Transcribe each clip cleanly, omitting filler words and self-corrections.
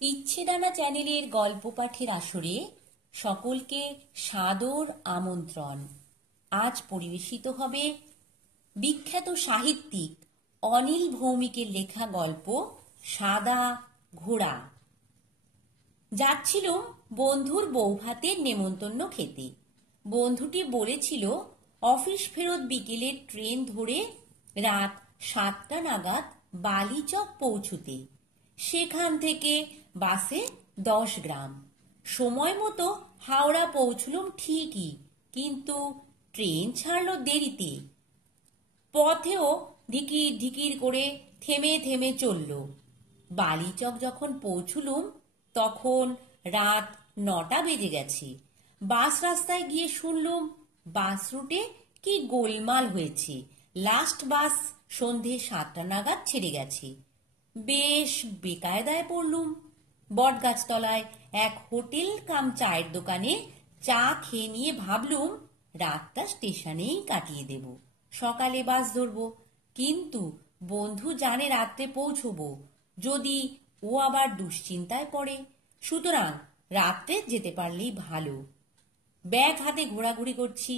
ইচ্ছেদানা চ্যানেলের গল্প পাঠের আসরে সকলকে সাদর আমন্ত্রণ। আজ পরিবেশিত হবে বিখ্যাত সাহিত্যিক অনিল ভৌমিকের লেখা গল্প সাদা ঘোড়া। যাচ্ছিলুম বন্ধুর বৌভাতের নেমন্তন্ন খেতে। বন্ধুটি বলেছিল অফিস ফেরত বিকেলের ট্রেন ধরে রাত 7টা নাগাদ বালিচক পৌঁছুতে। সেখান থেকে বাসে 10 গ্রাম। সময় মতো হাওড়া পৌঁছলুম ঠিকই, কিন্তু ট্রেন ছাড়ল দেরিতে। পথেও ধিকির ধিকির করে থেমে থেমে চলল। বালিচক যখন পৌঁছলুম তখন রাত 9টা বেজে গেছে। বাস রাস্তায় গিয়ে শুনলুম বাস রুটে কি গোলমাল হয়েছে। লাস্ট বাস সন্ধে 7টা নাগাদ ছেড়ে গেছে। বেশ বেকায়দায় পড়লুম। বটগাছতলায় এক হোটেল কাম চায়ের দোকানে চা খেয়ে নিয়ে ভাবলুম রাতটা স্টেশনেই কাটিয়ে দেব, সকালে বাস ধরবো। কিন্তু বন্ধু জানে রাত্রে পৌঁছবো, যদি ও আবার দুশ্চিন্তায় পড়ে। সুতরাং রাত্রে যেতে পারলেই ভালো। ব্যাগ হাতে ঘোরাঘুরি করছি।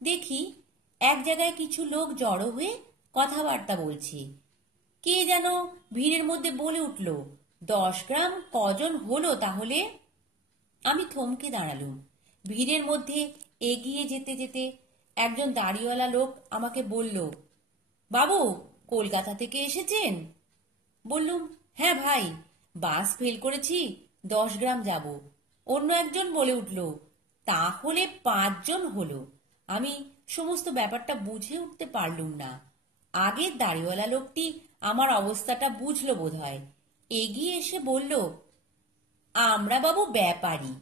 দেখি এক জায়গায় কিছু লোক জড়ো হয়ে কথাবার্তা বলছে। কে যেন ভিড়ের মধ্যে বলে উঠল, 10 গ্রাম কজন হলো তাহলে? আমি থমকে দাঁড়ালুম। ভিড়ের মধ্যে এগিয়ে যেতে যেতে একজন দাড়িওয়ালা লোক আমাকে বলল, বাবু কলকাতা থেকে এসেছেন? বললুম, হ্যাঁ ভাই, বাস ফেল করেছি, 10 গ্রাম যাব। অন্য একজন বলে উঠল, তাহলে 5 জন হলো। আমি সমস্ত ব্যাপারটা বুঝে উঠতে পারলুম না। আগের দাড়িওয়ালা লোকটি আমার অবস্থাটা বুঝলো বোধহয়। এগিয়ে এসে বলল, আমরা বাবু ব্যাপারী,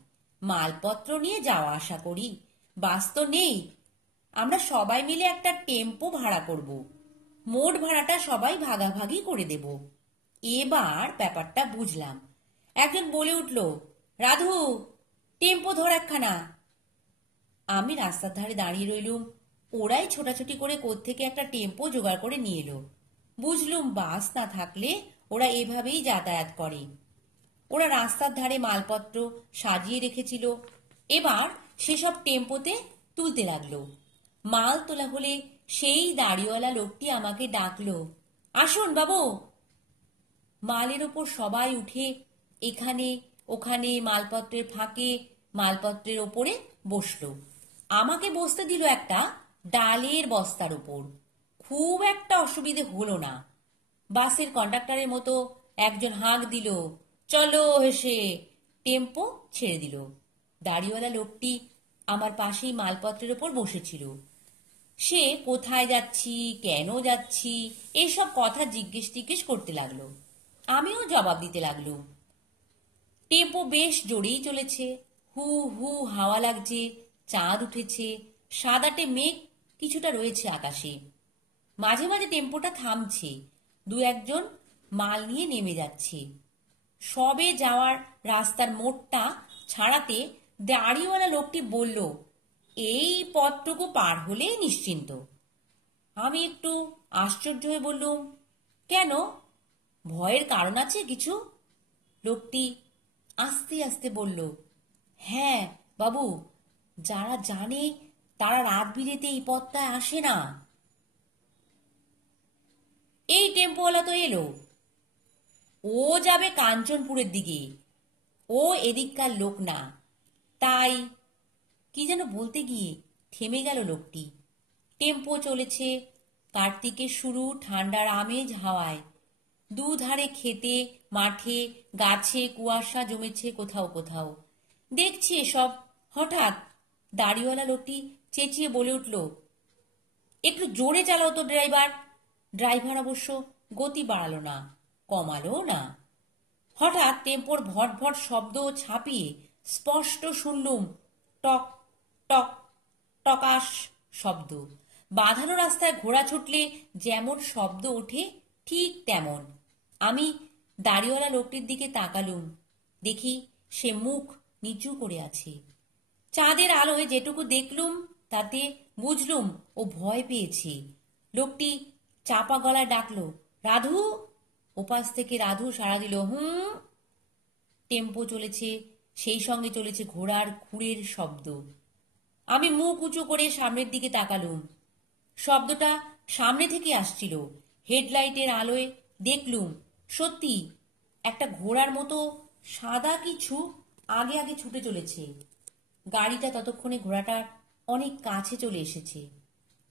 মালপত্র নিয়ে যাওয়া আসা করি, বাস তো নেই। আমরা সবাই মিলে একটা টেম্পো ভাড়া করব। মোট ভাড়াটা সবাই ভাগাভাগি করে দেব। এবার ব্যাপারটা বুঝলাম। একজন বলে উঠল, রাধু, টেম্পো ধর একখানা। আমি রাস্তার ধারে দাঁড়িয়ে রইলুম। ওরাই ছোটাছুটি করে কোত্থেকে একটা টেম্পো জোগাড় করে নিয়ে এলো। বুঝলুম বাস না থাকলে ওরা এভাবেই যাতায়াত করে। ওরা রাস্তার ধারে মালপত্র সাজিয়ে রেখেছিল। এবার সেসব টেম্পোতে তুলতে লাগলো। মাল তোলা হলে সেই দাড়িওয়ালা লোকটি আমাকে ডাকলো, আসুন বাবু। মালের ওপর সবাই উঠে এখানে ওখানে মালপত্রের ফাঁকে মালপত্রের ওপরে বসলো। আমাকে বসতে দিল একটা ডালের বস্তার উপর। খুব একটা অসুবিধে হলো না। বাসের কন্ডাক্টরের মতো একজন হাঁক দিল, চলো হেসে। টেম্পো ছেড়ে দিল। দাড়িওয়ালা লোকটি আমার পাশেই মালপত্রের ওপর বসেছিল। সে কোথায় যাচ্ছি, কেন যাচ্ছি, এইসব কথা জিজ্ঞেস টিজ্ঞেস করতে লাগলো। আমিও জবাব দিতে লাগলো। টেম্পো বেশ জোরেই চলেছে। হু হু হাওয়া লাগছে, চাঁদ উঠেছে, সাদাটে মেঘ কিছুটা রয়েছে আকাশে। মাঝে মাঝে টেম্পোটা থামছে, দু একজন মাল নিয়ে নেমে যাচ্ছে। সবে যাওয়ার রাস্তার মোড়টা ছাড়াতে দাড়িওয়ালা লোকটি বলল, এই পথটুকু পার হলেই নিশ্চিন্ত। আমি একটু আশ্চর্য হয়ে বললুম, কেন, ভয়ের কারণ আছে কিছু? লোকটি আস্তে আস্তে বলল, হ্যাঁ বাবু, যারা জানে তারা রাত বিরেতে এই পথটায় আসে না। এই টেম্পোওয়ালা তো এলো, ও যাবে কাঞ্চনপুরের দিকে, ও এদিককার লোক না। তাই কি যেন বলতে গিয়ে থেমে গেল লোকটি। টেম্পো চলেছে কার্তিকের শুরু ঠান্ডার আমেজ হাওয়ায়। দুধারে খেতে মাঠে গাছে কুয়াশা জমেছে কোথাও কোথাও। দেখছি এসব। হঠাৎ দাড়িওয়ালা লোকটি চেঁচিয়ে বলে উঠল, একটু জোরে চালাও তো ড্রাইভার। ড্রাইভার অবশ্য গতি বাড়ালো না, কমালো না। হঠাৎ টেম্পোর ভট ভট শব্দ ছাপিয়ে স্পষ্ট শুনলুম টক টক টকাশ শব্দ। বাঁধানো রাস্তায় ঘোড়া ছুটলে যেমন শব্দ ওঠে ঠিক তেমন। আমি দাড়িওয়ালা লোকটির দিকে তাকালুম। দেখি সে মুখ নিচু করে আছে। চাঁদের আলোয় যেটুকু দেখলুম তাতে বুঝলুম ও ভয় পেয়েছে। লোকটি চাপা গলায় ডাকলো, রাধু। ওপাশ থেকে রাধু সাড়া দিল, হুম। টেম্পো চলেছে, সেই সঙ্গে চলেছে ঘোড়ার খুঁড়ের শব্দ। আমি মুখ উঁচু করে সামনের দিকে তাকালুম। শব্দটা সামনে থেকে আসছিল। হেডলাইটের আলোয় দেখলুম সত্যি একটা ঘোড়ার মতো সাদা কিছু আগে আগে ছুটে চলেছে। গাড়িটা ততক্ষণে ঘোড়াটার অনেক কাছে চলে এসেছে।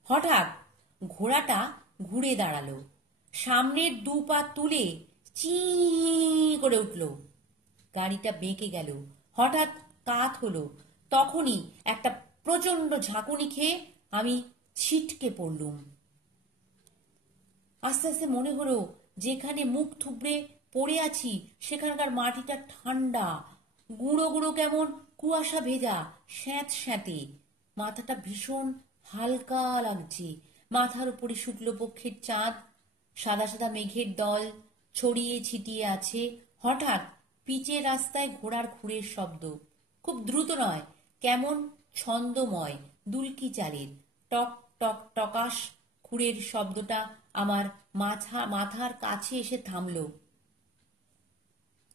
হঠাৎ ঘোড়াটা ঘুরে দাঁড়ালো, সামনের দু পা তুলে চি করে উঠল। গাড়িটা বেঁকে গেল, হঠাৎ কাত হলো। তখনই একটা প্রচন্ড ঝাঁকুনি খেয়ে আমি ছিটকে পড়লুম। আস্তে আস্তে মনে হলো যেখানে মুখ থুবড়ে পড়ে আছি সেখানকার মাটিটা ঠান্ডা, গুঁড়ো গুঁড়ো কেমন কুয়াশা ভেজা, স্যাঁত স্যাঁতে। মাথাটা ভীষণ হালকা লাগছে। মাথার উপরে শুক্লপক্ষের চাঁদ, সাদা সাদা মেঘের দল ছড়িয়ে ছিটিয়ে আছে। হঠাৎ পিচের রাস্তায় ঘোড়ার খুঁড়ের শব্দ, খুব দ্রুত নয়, কেমন ছন্দময়, দুলকি চালের টক টক টকাশ খুঁড়ের শব্দটা আমার মাথার কাছে এসে থামল।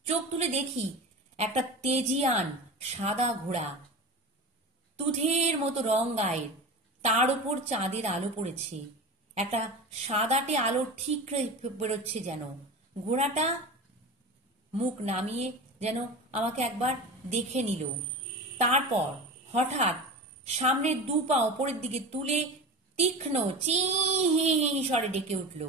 চোখ তুলে দেখি একটা তেজিয়ান সাদা ঘোড়া, দুধের মতো রং গায়ের, তার উপর চাঁদের আলো পড়েছে, একটা সাদাটে আলো ঠিক বেরোচ্ছে যেন। ঘোড়াটা মুখ নামিয়ে যেন আমাকে একবার দেখে নিল। তারপর হঠাৎ সামনের দু পা ওপরের দিকে তুলে তীক্ষ্ণ চি স্বরে ডেকে উঠল।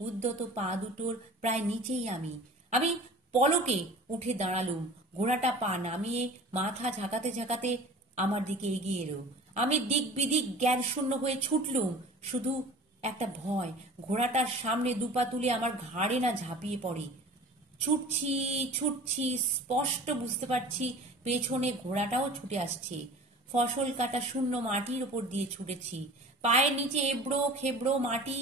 উদ্যত পা দুটোর প্রায় নিচেই আমি আমি পলকে উঠে দাঁড়ালুম। ঘোড়াটা পা নামিয়ে মাথা ঝাঁকাতে ঝাঁকাতে আমার দিকে এগিয়ে এলো। আমি দিক বিদিক জ্ঞান শূন্য হয়ে ছুটলুম। শুধু একটা ভয়, ঘোড়াটার সামনে দুপা তুলে আমার ঘাড়ে না ঝাঁপিয়ে পড়ে। ছুটছি ছুটছি, স্পষ্ট বুঝতে পারছি পেছনে ঘোড়াটাও ছুটে আসছে। ফসল কাটা শূন্য মাটির ওপর দিয়ে ছুটেছি। পায়ের নিচে এবড়ো খেবড়ো মাটি,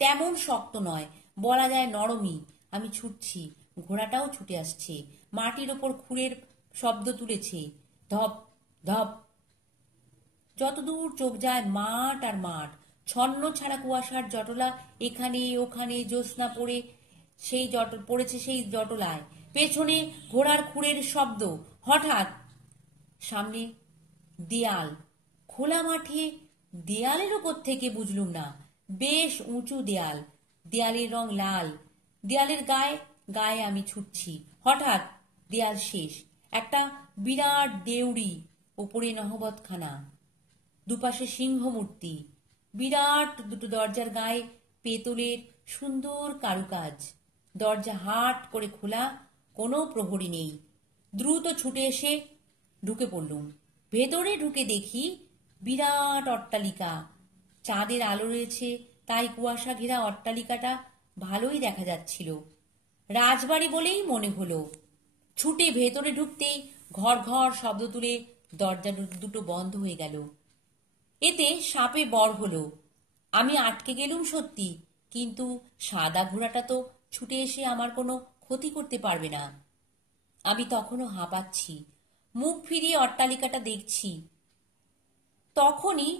তেমন শক্ত নয়, বলা যায় নরমই। আমি ছুটছি, ঘোড়াটাও ছুটে আসছে। মাটির ওপর খুঁড়ের শব্দ তুলেছে, ধপ ধপ। যতদূর চোখ যায় মাঠ আর মাঠ, ছন্ন ছাড়া কুয়াশার জটলা, এখানে ওখানে জ্যোৎস্না পড়েছে সেই জটলায়। পেছনে ঘোড়ার খুঁড়ের শব্দ। হঠাৎ সামনে দেয়াল, খোলা মাঠে। দেয়ালের ওপর থেকে বুঝলুম না, বেশ উঁচু দেয়াল, দেয়ালের রং লাল। দেয়ালের গায়ে গায়ে আমি ছুটছি। হঠাৎ দেয়াল শেষ, একটা বিরাট দেউড়ি, ওপরে নহবতখানা, দুপাশে সিংহ মূর্তি, বিরাট দুটো দরজার গায়ে পেতলের সুন্দর কারুকাজ। দরজা হাট করে খোলা, কোনো প্রহরী নেই। দ্রুত ছুটে এসে ঢুকে পড়লুম। ভেতরে ঢুকে দেখি বিরাট অট্টালিকা, চাঁদের আলো রয়েছে, তাই কুয়াশা ঘেরা অট্টালিকাটা ভালোই দেখা যাচ্ছিল। রাজবাড়ি বলেই মনে হলো। ছুটে ভেতরে ঢুকতেই ঘর ঘর শব্দ তুলে দরজা দুটো বন্ধ হয়ে গেল। এতে সাপে বর হলো। আমি আটকে গেলুম সত্যি, কিন্তু সাদা ঘোড়াটা তো ছুটে এসে আমার কোনো ক্ষতি করতে পারবে না। আমি তখনও হাঁপাচ্ছি, মুখ ফিরিয়ে অট্টালিকাটা দেখছি। তখনই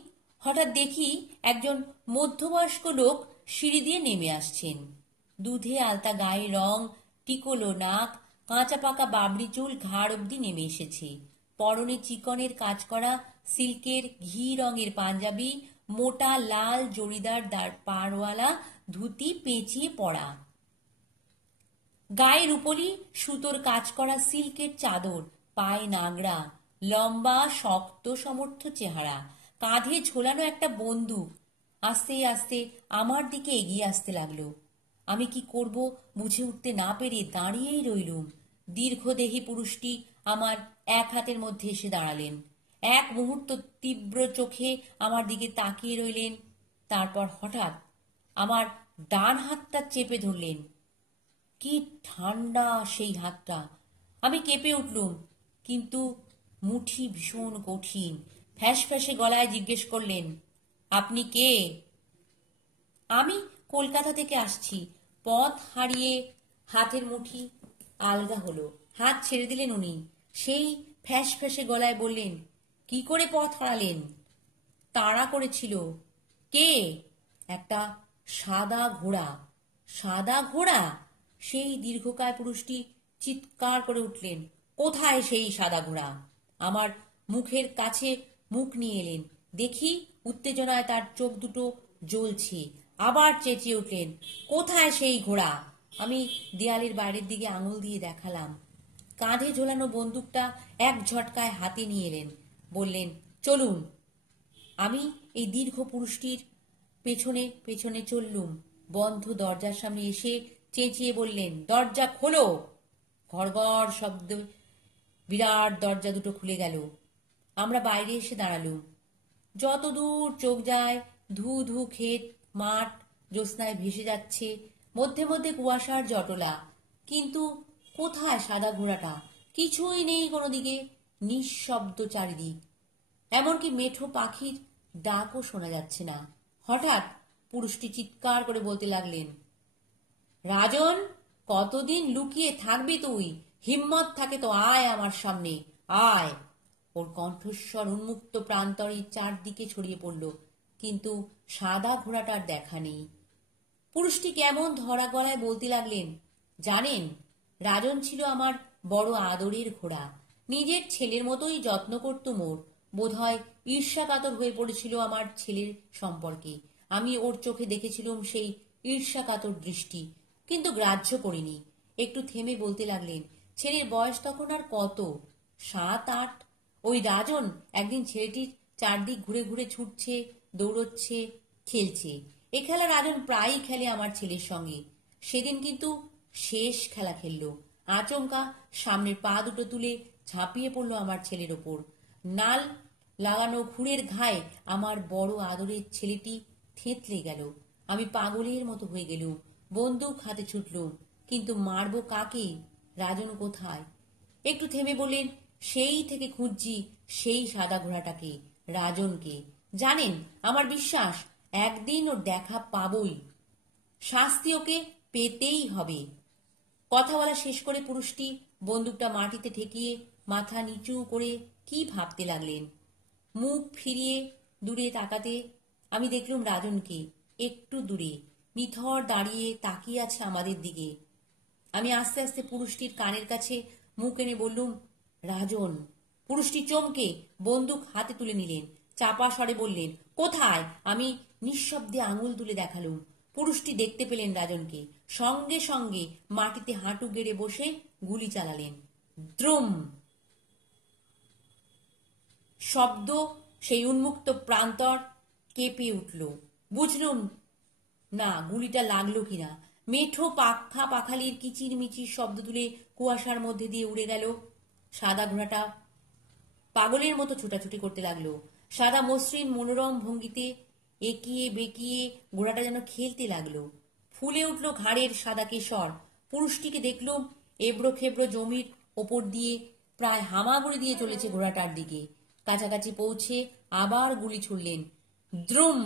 হঠাৎ দেখি একজন মধ্যবয়স্ক লোক সিঁড়ি দিয়ে নেমে আসছেন। দুধে আলতা গায়ে রং, টিকলো নাক, কাঁচা পাকা বাবরি চুল ঘাড় অব্দি নেমে এসেছে। পরনে চিকনের কাজ করা সিল্কের ঘি রঙের পাঞ্জাবি, মোটা লাল জরিদার পাড়ওয়ালা ধুতি পেঁচিয়ে পরা, গায়ে রুপোলি সুতোর কাজ করা সিল্কের চাদর, পায়ে নাগড়া, লম্বা শক্ত সমর্থ চেহারা, কাঁধে ঝোলানো একটা বন্দুক। আস্তে আস্তে আমার দিকে এগিয়ে আসতে লাগলো। আমি কি করব বুঝে উঠতে না পেরে দাঁড়িয়েই রইলুম। দীর্ঘদেহী পুরুষটি আমার এক হাতের মধ্যে এসে দাঁড়ালেন। এক মুহূর্ত তীব্র চোখে আমার দিকে তাকিয়ে রইলেন। তারপর হঠাৎ আমার ডান হাতটা চেপে ধরলেন। কি ঠান্ডা সেই হাতটা! আমি কেঁপে উঠলুম, কিন্তু মুঠি ভীষণ কঠিন। ফ্যাঁস ফ্যাঁসে গলায় জিজ্ঞেস করলেন, আপনি কে? আমি কলকাতা থেকে আসছি। পথ হারিয়ে হাতের মুঠি আলগা হলো। হাত ছেড়ে দিলেন উনি। সেই ফ্যাঁস ফ্যাঁসে গলায় বললেন, কি করে পথ হারালেন? তাড়া করেছিল। কে? একটা সাদা ঘোড়া। সাদা ঘোড়া? সেই দীর্ঘকায় পুরুষটি চিৎকার করে উঠলেন, কোথায় সেই সাদা ঘোড়া? আমার মুখের কাছে মুখ নিয়ে এলেন। দেখি উত্তেজনায় তার চোখ দুটো জ্বলছে। আবার চেঁচিয়ে উঠলেন, কোথায় সেই ঘোড়া? আমি দেয়ালের বাইরের দিকে আঙুল দিয়ে দেখালাম। কাঁধে ঝোলানো বন্দুকটা এক ঝটকায় হাতে নিয়ে এলেন। বললেন, চলুন। আমি এই দীর্ঘ পুরুষটির পেছনে পেছনে চললুম। বন্ধ দরজার সামনে এসে চেঁচিয়ে বললেন, দরজা খোলো। ঘড়ঘড় শব্দ বিরাট দরজা দুটো খুলে গেল। আমরা বাইরে এসে দাঁড়ালুম। যতদূর চোখ যায় ধু ধু ক্ষেত, মাঠ জ্যোৎস্নায় ভেসে যাচ্ছে, মধ্যে মধ্যে কুয়াশার জটলা। কিন্তু কোথায় সাদা ঘোড়াটা? কিছুই নেই কোনো দিকে, নিঃশব্দ চারিদিক। এমনকি মেঠো পাখির ডাকও শোনা যাচ্ছে না। হঠাৎ পুরুষটি চিৎকার করে বলতে লাগলেন, রাজন, কতদিন লুকিয়ে থাকবি তুই? হিম্মত থাকে তো আয় আমার সামনে, আয়। ওর কণ্ঠস্বর উন্মুক্ত প্রান্তরে চারদিকে ছড়িয়ে পড়ল, কিন্তু সাদা ঘোড়াটার দেখা নেই। পুরুষটি কেমন ধরা গলায় বলতে লাগলেন, জানেন, রাজন ছিল আমার বড় আদরের ঘোড়া। নিজের ছেলের মতোই যত্ন করত মোর। বোধহয় ঈর্ষাকাতর হয়ে পড়েছিল আমার ছেলের সম্পর্কে। আমি ওর চোখে দেখেছিলুম সেই ঈর্ষাকাতর দৃষ্টি, কিন্তু গ্রাহ্য করিনি। একটু থেমে বলতে লাগলেন, ছেলের বয়স তখন আর কত, 7-8। ওই রাজন একদিন ছেলেটির চারদিক ঘুরে ঘুরে ছুটছে, দৌড়চ্ছে, খেলছে। এ খেলা রাজন প্রায়ই খেলে আমার ছেলের সঙ্গে। সেদিন কিন্তু শেষ খেলা খেলল। আচমকা সামনের পা দুটো তুলে ঝাঁপিয়ে পড়ল আমার ছেলের ওপর। নাল লাগানো খুঁড়ের ঘায়ে আমার বড় আদরের ছেলেটি থেঁতলে গেল। আমি পাগলের মতো হয়ে গেলুম। বন্দুক হাতে ছুটলুম, কিন্তু মারবো কাকে? রাজন কোথায়? একটু থেমে বললেন, সেই থেকে খুঁজছি সেই সাদা ঘোড়াটাকে, রাজনকে। জানেন, আমার বিশ্বাস একদিন ওর দেখা পাবই, শাস্তি ওকে পেতেই হবে। কথা বলা শেষ করে পুরুষটি বন্দুকটা মাটিতে ঠেকিয়ে মাথা নিচু করে কি ভাবতে লাগলেন। মুখ ফিরিয়ে দূরে তাকাতে আমি দেখলুম রাজনকে, একটু দূরে নিথর দাঁড়িয়ে তাকিয়ে আছে আমাদের দিকে। আমি আস্তে আস্তে পুরুষটির কানের কাছে মুখ এনে বললুম, রাজন। পুরুষটি চমকে বন্দুক হাতে তুলে নিলেন। চাপা স্বরে বললেন, কোথায়? আমি নিঃশব্দে আঙুল তুলে দেখালুম। পুরুষটি দেখতে পেলেন রাজনকে। সঙ্গে সঙ্গে মাটিতে হাঁটু গেড়ে বসে গুলি চালালেন। দ্রুম শব্দ, সেই উন্মুক্ত প্রান্তর কেঁপে উঠল। বুঝলুম না গুলিটা লাগলো কিনা। মেঠো পাখা পাখালির কিচির মিচির শব্দ তুলে কুয়াশার মধ্যে দিয়ে উড়ে গেল। সাদা ঘোড়াটা পাগলের মতো ছুটাছুটি করতে লাগলো। সাদা মসৃণ মনোরম ভঙ্গিতে একিয়ে বেঁকিয়ে ঘোড়াটা যেন খেলতে লাগলো। ফুলে উঠল ঘাড়ের সাদা কেশর। পুরুষটিকে দেখলুম এবড়ো খেবড়ো জমির ওপর দিয়ে প্রায় হামাগুড়ি দিয়ে চলেছে ঘোড়াটার দিকে। কাছাকাছি পৌঁছে আবার গুলি ছুড়লেন। দ্রুম!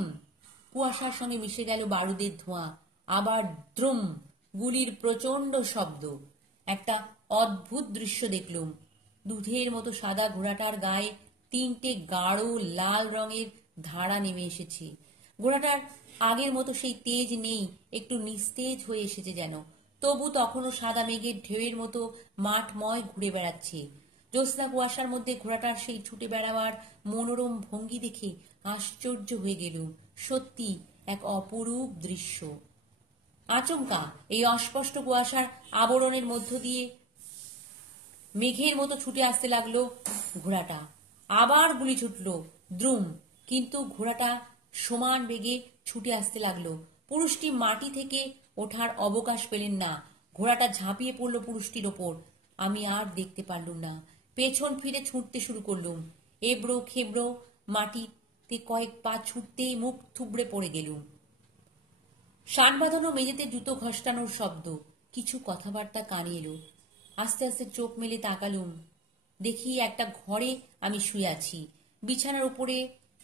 কুয়াশার সঙ্গে মিশে গেল বারুদের ধোঁয়া। আবার দ্রুম! গুলির প্রচণ্ড শব্দ। একটা অদ্ভুত দৃশ্য দেখলুম। দুধের মতো সাদা ঘোড়াটার গায়ে 3টে গাঢ় লাল রঙের ধারা নেমে এসেছে। ঘোড়াটার আগের মতো সেই তেজ নেই, একটু নিস্তেজ হয়ে এসেছে যেন। তবু তখনও সাদা মেঘের ঢেউয়ের মতো মাঠময় ঘুরে বেড়াচ্ছে। জ্যোৎস্না কুয়াশার মধ্যে ঘোড়াটার সেই ছুটে বেড়াবার মনোরম ভঙ্গি দেখে আশ্চর্য হয়ে গেলুম। সত্যি এক অপরূপ দৃশ্য। আচমকা এই অস্পষ্ট কুয়াশার আবরণের মধ্য দিয়ে মেঘের মতো ছুটে আসতে লাগলো ঘোড়াটা। আবার গুলি ছুটল, দ্রুম! কিন্তু ঘোড়াটা সমান বেগে ছুটে আসতে লাগলো। পুরুষটি মাটি থেকে ওঠার অবকাশ পেলেন না। ঘোড়াটা ঝাঁপিয়ে পড়ল পুরুষটির ওপর। আমি আর দেখতে পারলুম না। পেছন ফিরে ছুটতে শুরু করলুম। এবড়ো খেবড়ো মাটিতে কয়েক পা ছুটতেই মুখ থুবড়ে পড়ে গেলুম। শান বাঁধানো মেঝেতে জুতো ঘষ্টানোর শব্দ। কিছু কথাবার্তা কানে এলো। আস্তে আস্তে চোখ মেলে তাকালুম। দেখি একটা ঘরে আমি শুয়ে আছি। বিছানার উপরে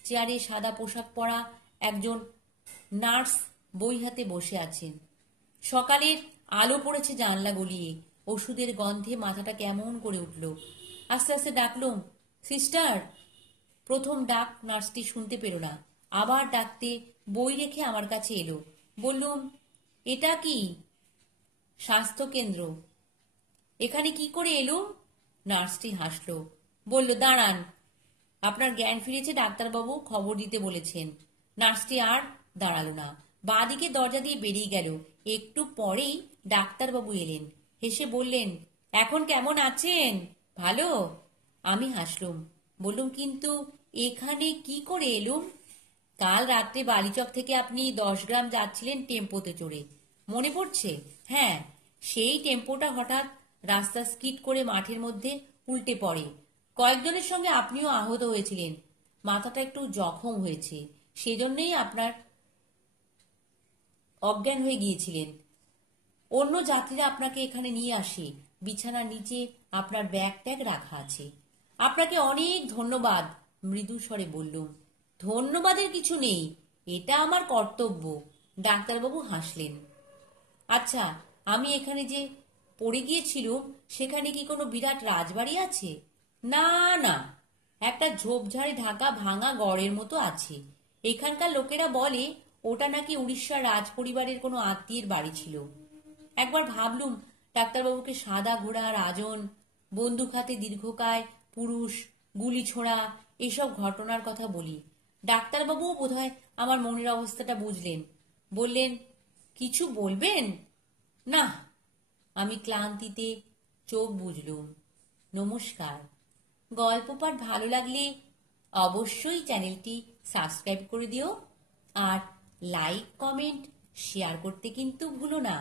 চেয়ারে সাদা পোশাক পরা একজন নার্স বই হাতে বসে আছেন। সকালের আলো পড়েছে জানলা গলিয়ে। ওষুধের গন্ধে মাথাটা কেমন করে উঠল। আস্তে আস্তে ডাকলুম, সিস্টার। প্রথম ডাক নার্সটি শুনতে পেল না। আবার ডাকতে বই রেখে আমার কাছে এলো। বললুম, এটা কি? স্বাস্থ্য কেন্দ্র। এখানে কি করে এলুম? নার্সটি হাসলো, বলল, দাঁড়ান, আপনার জ্ঞান ফিরেছে, ডাক্তারবাবু খবর দিতে বলেছেন। নার্সটি আর দাঁড়ালো না, বাঁদিকে দরজা দিয়ে বেরিয়ে গেল। একটু পরেই ডাক্তারবাবু এলেন। হেসে বললেন, এখন কেমন আছেন? ভালো। আমি হাসলুম, বললুম, কিন্তু এখানে কি করে এলুম? কাল রাত্রে বালিচক থেকে আপনি 10 গ্রাম যাচ্ছিলেন টেম্পোতে চড়ে, মনে পড়ছে? হ্যাঁ, সেই টেম্পোটা হঠাৎ রাস্তা স্কিড করে মাঠের মধ্যে উল্টে পড়ে। কয়েকজনের সঙ্গে আপনিও আহত হয়েছিলেন। মাথাটা একটু জখম হয়েছে, সেজন্যই আপনার অজ্ঞান হয়ে গিয়েছিলেন। অন্য যাত্রীরা আপনাকে এখানে নিয়ে আসে। বিছানার নিচে আপনার ব্যাগ ট্যাগ রাখা আছে। আপনাকে অনেক ধন্যবাদ, মৃদু স্বরে বললুম। ধন্যবাদের কিছু নেই, এটা আমার কর্তব্য। ডাক্তারবাবু হাসলেন। আচ্ছা, আমি এখানে যে পড়ে গিয়েছিলুম, সেখানে কি কোনো বিরাট রাজবাড়ি আছে? না না, একটা ঝোপঝাড়ে ঢাকা ভাঙা গড়ের মতো আছে। এখানকার লোকেরা বলে ওটা নাকি উড়িষ্যার রাজ পরিবারের কোনো আত্মীয়ের বাড়ি ছিল। একবার ভাবলুম ডাক্তারবাবুকে সাদা ঘোড়া, রাজন, বন্দুক হাতে দীর্ঘকায় পুরুষ, গুলি ছোড়া, এসব ঘটনার কথা বলি। ডাক্তারবাবুও বোধহয় আমার মনের অবস্থাটা বুঝলেন। বললেন, কিছু বলবেন? না। আমি ক্লান্তিতে চোখ বুজলুম। নমস্কার। গল্প পাঠ ভালো লাগলে অবশ্যই চ্যানেলটি সাবস্ক্রাইব করে দিও, আর লাইক, কমেন্ট, শেয়ার করতে কিন্তু ভুলো না।